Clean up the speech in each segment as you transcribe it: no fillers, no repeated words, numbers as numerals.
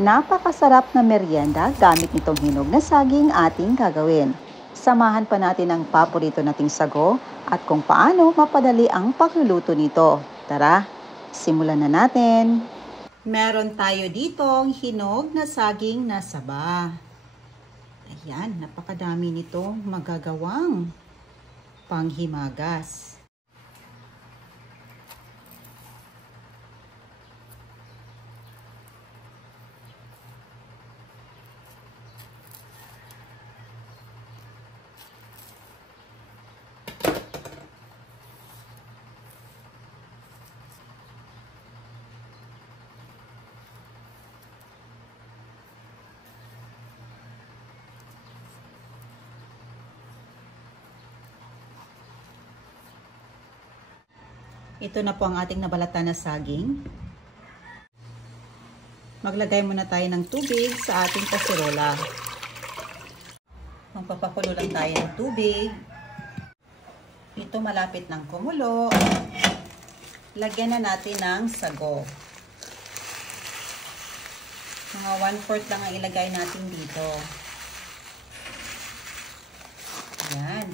Napakasarap na merienda gamit nitong hinog na saging ating gagawin. Samahan pa natin ang paborito nating sago at kung paano mapadali ang pagluluto nito. Tara, simulan na natin. Meron tayo ditong hinog na saging na saba. Ayan, napakadami nitong magagawang panghimagas. Ito na po ang ating nabalatan na saging. Maglagay muna tayo ng tubig sa ating kaserola. Magpapakulo lang tayo ng tubig. Ito malapit ng kumulo. Lagyan na natin ng sago. Mga 1/4 lang ang ilagay natin dito. Ayan.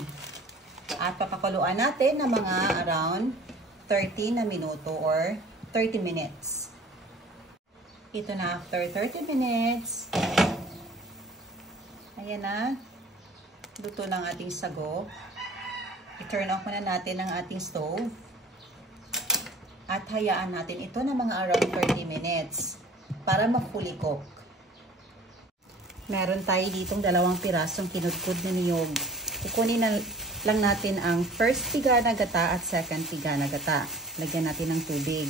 At papakuluan natin ng mga around 30 na minuto or 30 minutes. Ito na after 30 minutes. Ayan na. Luto ng ating sago. I-turn off muna natin ang ating stove. At hayaan natin ito na mga around 30 minutes para mag-fully cook. Meron tayo ditong 2 pirasong kinudkod na niyog. Kukunin na lang natin ang first piga na gata at second piga na gata. Lagyan natin ng tubig.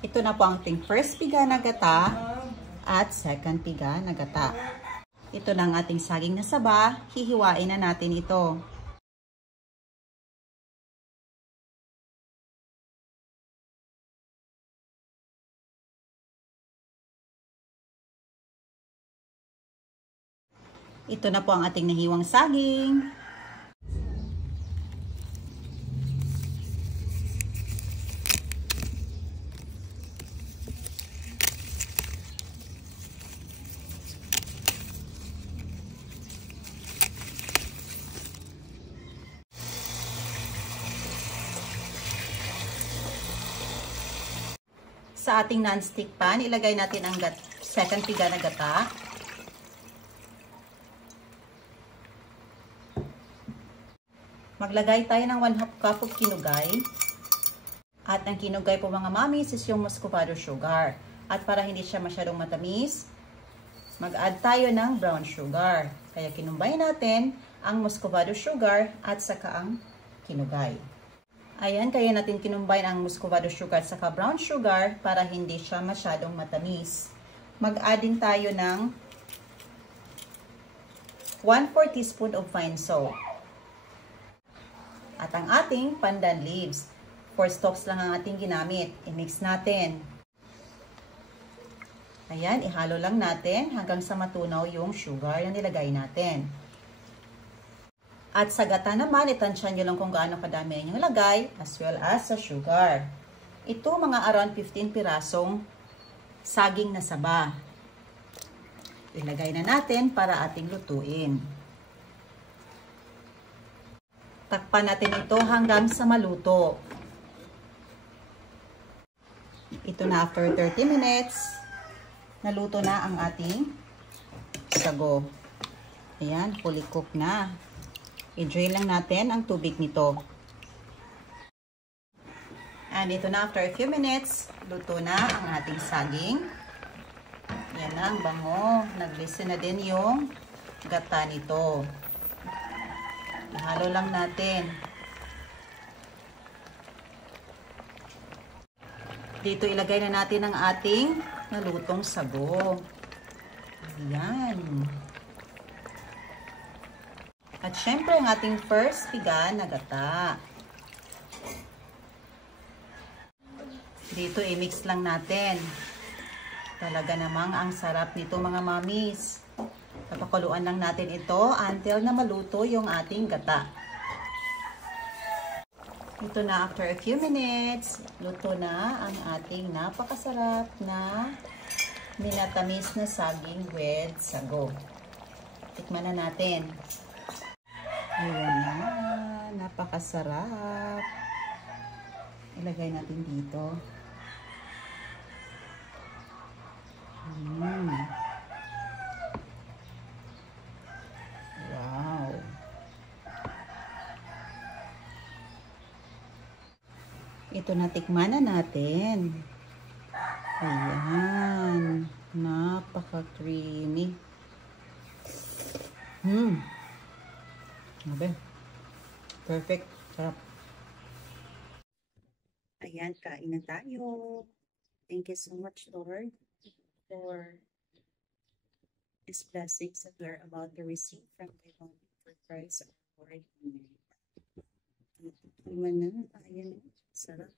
Ito na po ang ating first piga na gata at second piga na gata. Ito na ang ating saging na saba. Hihiwain na natin ito. Ito na po ang ating nahiwang saging. Sa ating non-stick pan, ilagay natin ang second piga na gata. Maglagay tayo ng 1/2 cup of kinugay. At ang kinugay po mga mamis is yung muscovado sugar. At para hindi siya masyadong matamis, mag-add tayo ng brown sugar. Kaya kinumbay natin ang muscovado sugar at saka ang kinugay. Ayan, kaya natin kinumbay ang muscovado sugar at saka brown sugar para hindi siya masyadong matamis. Mag-add din tayo ng 1/4 teaspoon of fine salt. At ang ating pandan leaves. 4 stalks lang ang ating ginamit. I-mix natin. Ayan, ihalo lang natin hanggang sa matunaw yung sugar na nilagay natin. At sa gata naman, itansyan nyo lang kung gaano kadami yung lagay as well as sa sugar. Ito mga around 15 pirasong saging na saba. Ilagay na natin para ating lutuin. Takpan natin ito hanggang sa maluto. Ito na after 30 minutes, naluto na ang ating sago. Ayan, fully cooked na. I-drain lang natin ang tubig nito. And ito na after a few minutes, luto na ang ating saging. Yan na ang bango. Naglisten na din yung gata nito. Ihalo lang natin. Dito ilagay na natin ang ating nalutong sago. Ayan. At syempre ang ating first piga na gata. Dito i-mix lang natin. Talaga namang ang sarap nito mga mamis. Papakuluan lang natin ito until na maluto yung ating gata. Ito na, after a few minutes, luto na ang ating napakasarap na minatamis na saging with sago. Tikman na natin. Ayan na, napakasarap. Ilagay natin dito. Wow. Ito na, tikman na natin. Ayan. Napaka-creamy. Abe. Perfect. Sarap. Ayan, kain na tayo. Thank you so much, Lord, for these blessings that we are about to receive from the for Christ our Lord. Tikman na. Ayan. Sarap.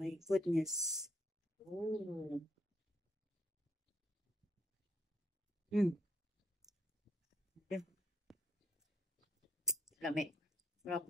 My goodness. Oh. Okay. Lami. Sarap.